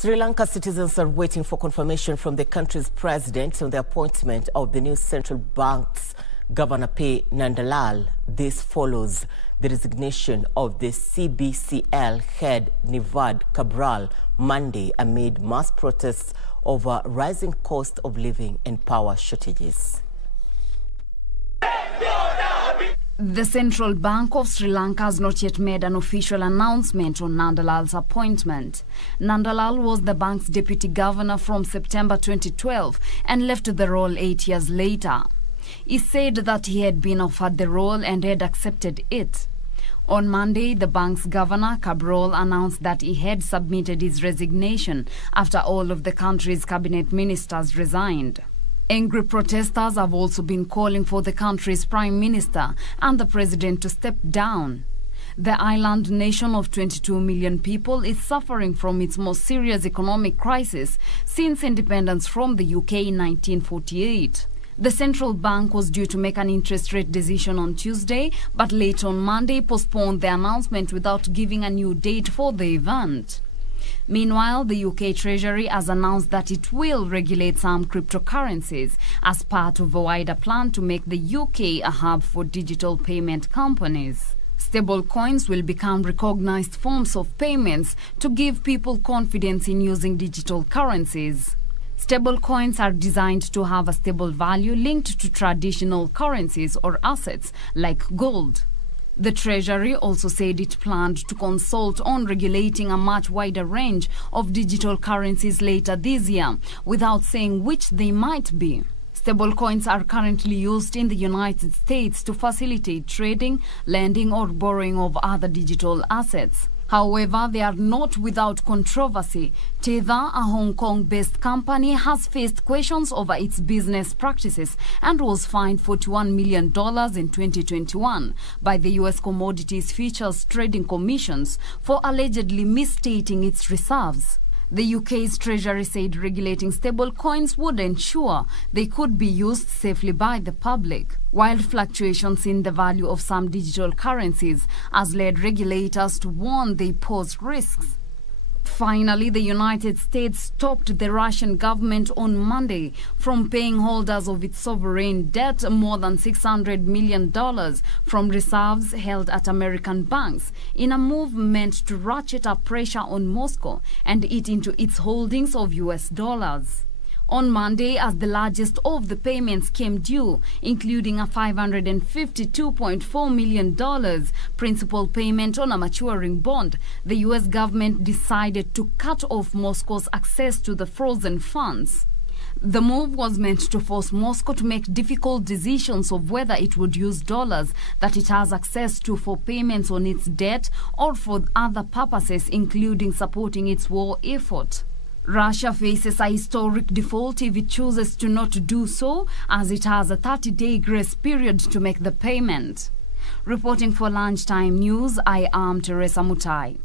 Sri Lanka citizens are waiting for confirmation from the country's president on the appointment of the new central bank's Governor P. Nandalal. This follows the resignation of the CBCL head Nivad Cabraal Monday amid mass protests over rising cost of living and power shortages. The Central Bank of Sri Lanka has not yet made an official announcement on Nandalal's appointment. Nandalal was the bank's deputy governor from September 2012 and left the role 8 years later. He said that he had been offered the role and had accepted it. On Monday, the bank's governor, Cabraal, announced that he had submitted his resignation after all of the country's cabinet ministers resigned. Angry protesters have also been calling for the country's prime minister and the president to step down. The island nation of 22 million people is suffering from its most serious economic crisis since independence from the UK in 1948. The central bank was due to make an interest rate decision on Tuesday, but late on Monday postponed the announcement without giving a new date for the event. Meanwhile, the UK Treasury has announced that it will regulate some cryptocurrencies as part of a wider plan to make the UK a hub for digital payment companies. Stablecoins will become recognized forms of payments to give people confidence in using digital currencies. Stablecoins are designed to have a stable value linked to traditional currencies or assets like gold. The Treasury also said it planned to consult on regulating a much wider range of digital currencies later this year, without saying which they might be. Stablecoins are currently used in the United States to facilitate trading, lending or borrowing of other digital assets. However, they are not without controversy. Tether, a Hong Kong-based company, has faced questions over its business practices and was fined $41 million in 2021 by the U.S. Commodities Futures Trading Commissions for allegedly misstating its reserves. The UK's Treasury said regulating stablecoins would ensure they could be used safely by the public, while fluctuations in the value of some digital currencies has led regulators to warn they pose risks. Finally, the United States stopped the Russian government on Monday from paying holders of its sovereign debt more than $600 million from reserves held at American banks in a move meant to ratchet up pressure on Moscow and eat into its holdings of US dollars. On Monday, as the largest of the payments came due, including a $552.4 million principal payment on a maturing bond, the U.S. government decided to cut off Moscow's access to the frozen funds. The move was meant to force Moscow to make difficult decisions of whether it would use dollars that it has access to for payments on its debt or for other purposes, including supporting its war effort. Russia faces a historic default if it chooses to not do so, as it has a 30-day grace period to make the payment. Reporting for Lunchtime News, I am Teresa Mutai.